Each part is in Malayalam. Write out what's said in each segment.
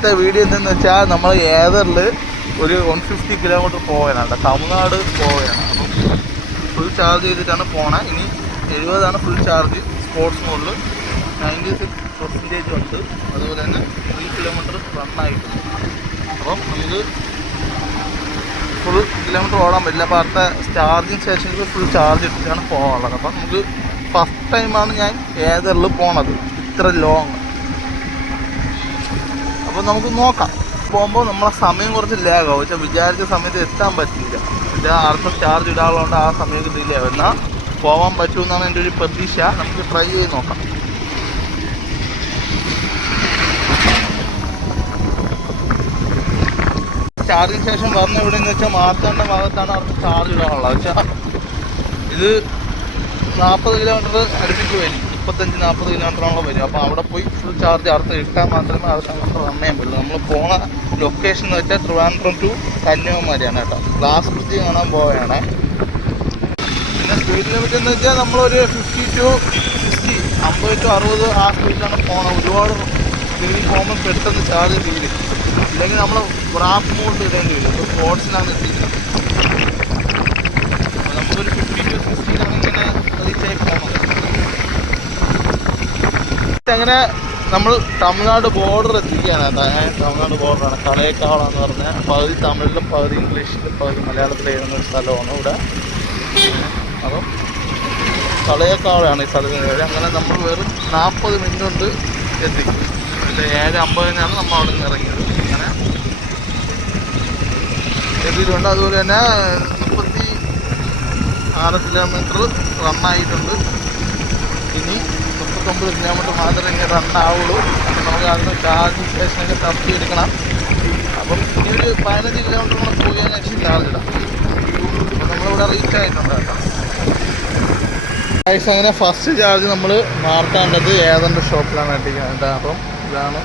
എടുത്ത വീഡിയോ എന്തെന്ന് വെച്ചാൽ നമ്മൾ ഏതറിൽ ഒരു 150 കിലോമീറ്റർ പോകാനാണ്, തമിഴ്നാട് പോവുകയാണ്. അപ്പം ഫുൾ ചാർജ് ചെയ്തിട്ടാണ് പോണത്. ഇനി 70 ഫുൾ ചാർജ്. സ്പോർട്സ് മോഡിൽ 96% ഉണ്ട്. അതുപോലെ തന്നെ 3 കിലോമീറ്റർ റണ്ണായിട്ടുണ്ട്. അപ്പം നമുക്ക് ഫുൾ കിലോമീറ്റർ ഓടാൻ പറ്റില്ല. അപ്പോൾ അടുത്ത ചാർജിങ് സ്റ്റേഷനിൽ ഫുൾ ചാർജ് ഇട്ടിട്ടാണ് പോകാനുള്ളത്. അപ്പം നമുക്ക് ഫസ്റ്റ് ടൈമാണ് ഞാൻ ഏതറിൽ പോണത് ഇത്ര ലോങ്. അപ്പോൾ നമുക്ക് നോക്കാം. പോകുമ്പോൾ നമ്മളെ സമയം കുറച്ച് ലാഗാവും. വെച്ചാൽ വിചാരിച്ച സമയത്ത് എത്താൻ പറ്റില്ല. വെച്ചാൽ അടുത്ത ചാർജ് ഇടാനുള്ളതുകൊണ്ട് ആ സമയത്ത് ഡിലേ ആവും. എന്നാൽ പോകാൻ പറ്റുമെന്നാണ് എൻ്റെ ഒരു പ്രതീക്ഷ. നമുക്ക് ട്രൈ ചെയ്ത് നോക്കാം. ചാർജിന് ശേഷം പറഞ്ഞ എവിടെയെന്ന് വെച്ചാൽ മാർത്താണ്ട ഭാഗത്താണ് അടുത്ത ചാർജ് ഇടാനുള്ളത്. വെച്ചാൽ ഇത് 40 കിലോമീറ്റർ അടുപ്പിച്ച് വരും, 35-40 കിലോമീറ്ററോളം വരും. അപ്പോൾ അവിടെ പോയി ഫുൾ ചാർജ് അടുത്ത് ഇട്ടാൽ മാത്രമേ അടുത്ത റൺ ചെയ്യാൻ പറ്റുള്ളൂ. നമ്മൾ പോണ ലൊക്കേഷൻ എന്ന് വെച്ചാൽ ട്രിവാൻഡ്രം ടു കന്യാകുമാരിയാണ് കേട്ടോ. ഗ്ലാസ് ബ്രിഡ്ജ് കാണാൻ പോവുകയാണ്. പിന്നെ സ്പീഡ് ലിമിറ്റ് എന്ന് വെച്ചാൽ നമ്മളൊരു 50 to 60 ആ സ്പീഡിലാണ് പോകണം. ഒരുപാട് സ്പീഡിൽ പോകുമ്പോൾ പെട്ടെന്ന് ചാർജ് തീരും. ഇല്ലെങ്കിൽ നമ്മൾ റാപ്പ് മോഡ് ഇടേണ്ടി വരും. ഇപ്പോൾ സ്പോർട്സിലാണ് എത്തിക്കുന്നത്. അപ്പോൾ നമുക്കൊരു 50 to 60 ഇങ്ങനെ റീച്ചായി പോകണം. അങ്ങനെ നമ്മൾ തമിഴ്നാട് ബോർഡർ എത്തിക്കുകയാണ്. തമിഴ്നാട് ബോർഡറാണ്. കളയക്കാവളെന്ന് പറഞ്ഞാൽ പകുതി തമിഴിലും പകുതി ഇംഗ്ലീഷിലും പകുതി മലയാളത്തിലും എഴുതുന്ന ഒരു സ്ഥലമാണ് ഇവിടെ. അപ്പം കളയക്കാവളയാണ് ഈ സ്ഥലത്തിന് പേര്. അങ്ങനെ നമ്മൾ വെറും 40 മിനിറ്റ് കൊണ്ട് എത്തിക്കും. 7:50 നമ്മൾ അവിടെ നിന്ന് ഇറങ്ങിയത്. അങ്ങനെ എത്തിയിട്ടുണ്ട്. അതുപോലെ തന്നെ 36 കിലോമീറ്റർ റണ്ണായിട്ടുണ്ട്. ഇനി 39 കിലോമീറ്റർ മാത്രമേ ഇനി റണ്ണാവുള്ളൂ. നമുക്ക് അതിന് ചാർജിങ് സ്റ്റേഷനൊക്കെ തപ്പിയെടുക്കണം. അപ്പം ഇനി ഒരു 15 കിലോമീറ്റർ കൂടെ പോയാൽ ശേഷം ചാർജ് ഇടാം. അപ്പം നമ്മളിവിടെ റീച്ച് ആയിട്ടുണ്ട് കേട്ടോ. അങ്ങനെ ഫസ്റ്റ് ചാർജ് നമ്മൾ മാർത്താണ്ടത് ഏതാണ്ട് ഷോപ്പിലാണ് എത്തിക്കുന്നത് കേട്ടോ. അപ്പം ഇതാണ്.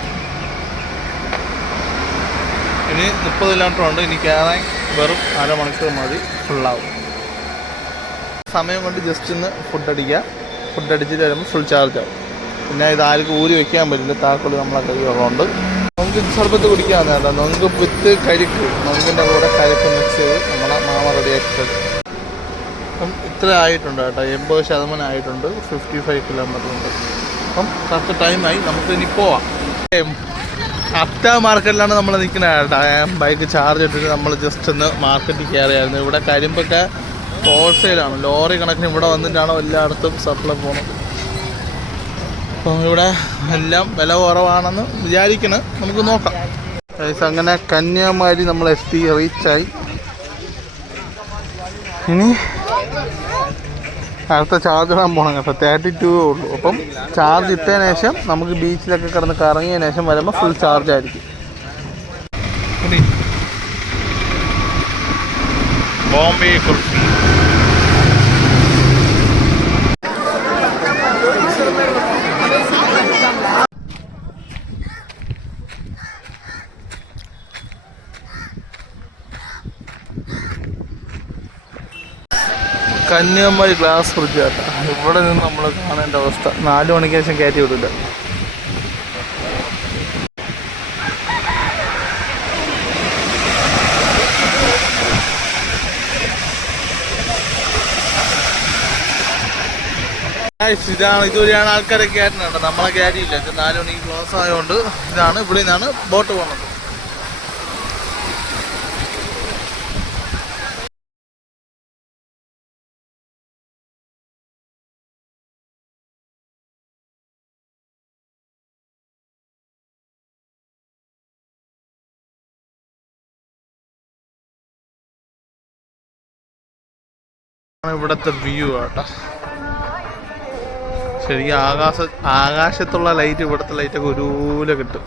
ഇനി 30 കിലോമീറ്റർ ഉണ്ട്. ഇനി കയറാൻ വെറും അരമണിക്കൂർ മതി, ഫുള്ളാവും. സമയം കൊണ്ട് ജസ്റ്റ് ഒന്ന് ഫുഡ് അടിച്ചിട്ട് വരുമ്പോൾ ഫുൾ ചാർജ് ആവും. പിന്നെ ഇത് ആർക്കും ഊരി വയ്ക്കാൻ പറ്റില്ല, താക്കോല് നമ്മളെ കൈയുള്ളതുകൊണ്ട്. നമുക്ക് സർബത്ത് കുടിക്കാവുന്നതല്ല. നമുക്ക് വിത്ത് കരിക്ക്, നൊങ്കിൻ്റെ കൂടെ കരിക്ക് മിക്സ് ചെയ്ത് നമ്മളെ മാമ റെഡിയാക്കിയിട്ട്. അപ്പം ഇത്ര ആയിട്ടുണ്ട് കേട്ടോ. 80% ആയിട്ടുണ്ട്. 55 കിലോമീറ്റർ ഉണ്ട്. അപ്പം കറക്റ്റ് ടൈമായി. നമുക്ക് ഇനി പോവാം. അഫ്റ്റ മാർക്കറ്റിലാണ് നമ്മൾ നിൽക്കുന്നത് കേട്ടോ. ബൈക്ക് ചാർജ് ഇട്ടിട്ട് നമ്മൾ ജസ്റ്റ് ഒന്ന് മാർക്കറ്റിൽ കയറിയായിരുന്നു. ഇവിടെ കരിമ്പൊക്കെ ഹോൾസെയിലാണ്. ലോറി കണക്കിന് ഇവിടെ വന്നിട്ടാണ് എല്ലായിടത്തും സപ്ലൈ പോകുന്നത്. അപ്പം ഇവിടെ എല്ലാം വില കുറവാണെന്ന് വിചാരിക്കണം. നമുക്ക് നോക്കാം. അങ്ങനെ കന്യാകുമാരി നമ്മൾ റീച്ചായി. ഇനി അടുത്ത ചാർജ് ഇടാൻ പോകണം കേട്ടോ. 32 ഉള്ളൂ. അപ്പം ചാർജ് ഇട്ടതിന് ശേഷം നമുക്ക് ബീച്ചിലൊക്കെ കിടന്ന് കറങ്ങിയതിന് ശേഷം വരുമ്പോൾ ഫുൾ ചാർജ് ആയിരിക്കും. ബോംബെ കുൽഫി. കന്യാകുമാരി ഗ്ലാസ് ബ്രിഡ്ജ് കേട്ടോ. ഇവിടെ നിന്ന് നമ്മൾ കാണേണ്ട അവസ്ഥ. 4 മണിക്ക് ശേഷം കയറ്റി വിടില്ല. ഇതാണ്. ഇതുവരെയാണ് ആൾക്കാരെ കയറ്റുന്നുണ്ട്. നമ്മളെ കയറ്റിയില്ല. 4 മണിക്ക് ക്ലോസ് ആയതുകൊണ്ട് ഇതാണ്. ഇവിടെ നിന്നാണ് ബോട്ട് പോകുന്നത്. ഇവിടുത്തെ വ്യൂ ആട്ടോ. ശരിക്കും ആകാശത്തുള്ള ലൈറ്റ് ഇവിടുത്തെ ലൈറ്റൊക്കെ ഒരുപോലെ കിട്ടും.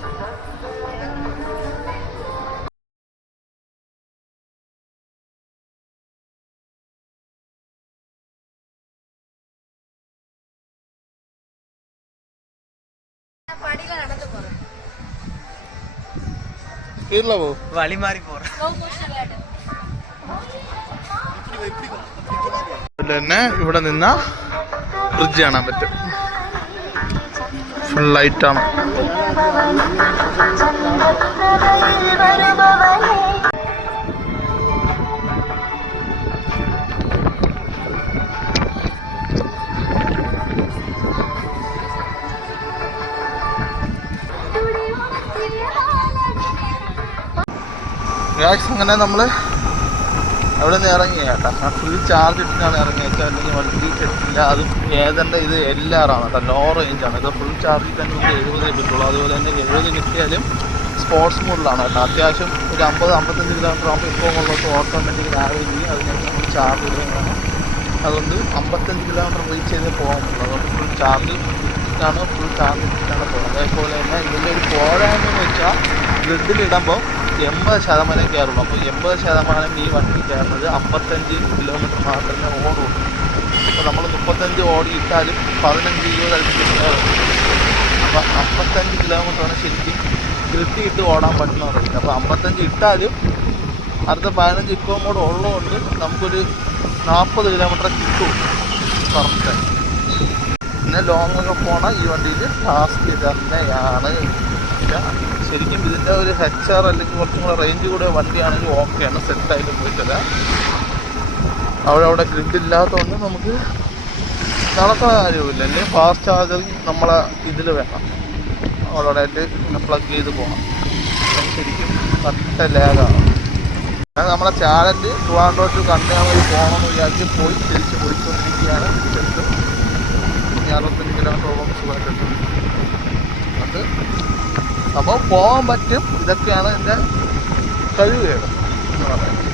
തന്നെ ഇവിടെ നിന്ന ബ്രിഡ്ജ് കാണാൻ പറ്റും. ഫുൾ ലൈറ്റാണ്. ഗായ്സ് അങ്ങനെ നമ്മൾ അവിടെ നിന്ന് ഇറങ്ങി കേട്ടോ. ഫുൾ ചാർജ് ഇട്ടിട്ടാണ് ഇറങ്ങിയത്, അല്ലെങ്കിൽ വണ്ടി എത്തില്ല. അതും ഏതെൻ്റെ ഇത് LR ആണ് കേട്ടോ, ലോ റേഞ്ചാണ്. ഇത് ഫുൾ ചാർജിൽ തന്നെ നമുക്ക് 70 കിട്ടുള്ളൂ. അതുപോലെ തന്നെ 70 കിട്ടിയാലും സ്പോർട്സ് മോഡിലാണ് കേട്ടോ. അത്യാവശ്യം ഒരു 50-55 കിലോമീറ്റർ ആകുമ്പോൾ ഇപ്പോൾ ഉള്ളത് ഓട്ടോമാറ്റിക് ആവറേജ് ചെയ്യും. അതിനകത്ത് നമ്മൾ ചാർജ് ഇടുന്നതാണ്. അതുകൊണ്ട് 55 കിലോമീറ്റർ റീച്ച് ചെയ്ത് പോകാൻ പറ്റുള്ളൂ. അതുകൊണ്ട് ഫുൾ ചാർജ് ഇട്ടാണ് പോകുന്നത്. അതേപോലെ തന്നെ ഇതിൻ്റെ ഒരു പോരായ്മ എന്ന് വെച്ചാൽ ഗ്രിഡിലിടുമ്പോൾ 80% കയറുള്ളൂ. അപ്പോൾ 80% ഈ വണ്ടി കയറുന്നത് 55 കിലോമീറ്റർ മാത്രമേ ഓടുള്ളൂ. അപ്പോൾ നമ്മൾ 35 ഓടി ഇട്ടാലും 15-20 കയറും. അപ്പോൾ 55 കിലോമീറ്ററാണ് ശരിക്കും ഗ്രിഡ് ഇട്ട് ഓടാൻ പറ്റുന്ന റേറ്റ്. അപ്പോൾ 55 ഇട്ടാലും അടുത്ത 15 ഇക്കോ മോഡ് ഉള്ളതുകൊണ്ട് നമുക്കൊരു 40 കിലോമീറ്റർ കിട്ടും കറക്റ്റായി. പിന്നെ ലോങ്ങൊക്കെ പോണ ഈ വണ്ടിയിൽ ടാസ്ക് തന്നെയാണ്. ശരിക്കും ഇതിൻ്റെ ഒരു HR അല്ലെങ്കിൽ കുറച്ചും കൂടെ റേഞ്ച് കൂടെ വണ്ടിയാണെങ്കിൽ ഓക്കെയാണ്, സെറ്റായിട്ട് പോയിട്ടില്ല. അവിടെ ഗ്രിഡ് ഇല്ലാത്തതുകൊണ്ട് നമുക്ക് നടക്കുന്ന കാര്യമില്ല. അല്ലെങ്കിൽ ഫാസ്റ്റ് ചാർജറിങ് നമ്മളെ ഇതിൽ വേണം, അവിടെ പ്ലഗ് ചെയ്ത് പോകണം. ശരിക്കും കട്ട ലാഗാണ്. നമ്മളെ ചാലഞ്ച് ട്രിവാൻഡ്രം ടു കന്യാകുമാരി പോകണമെന്ന് വിചാരിച്ച് തിരിച്ച് പോയിക്കൊണ്ടിരിക്കുകയാണ്. തിരിച്ചെടുത്ത് 65 കിലോമീറ്ററോളം സുഖമായിട്ടുണ്ട്. അത് അപ്പോൾ പോകാൻ പറ്റും. ഇതൊക്കെയാണ് എൻ്റെ കഴിവുകേട് എന്ന് പറയുന്നത്.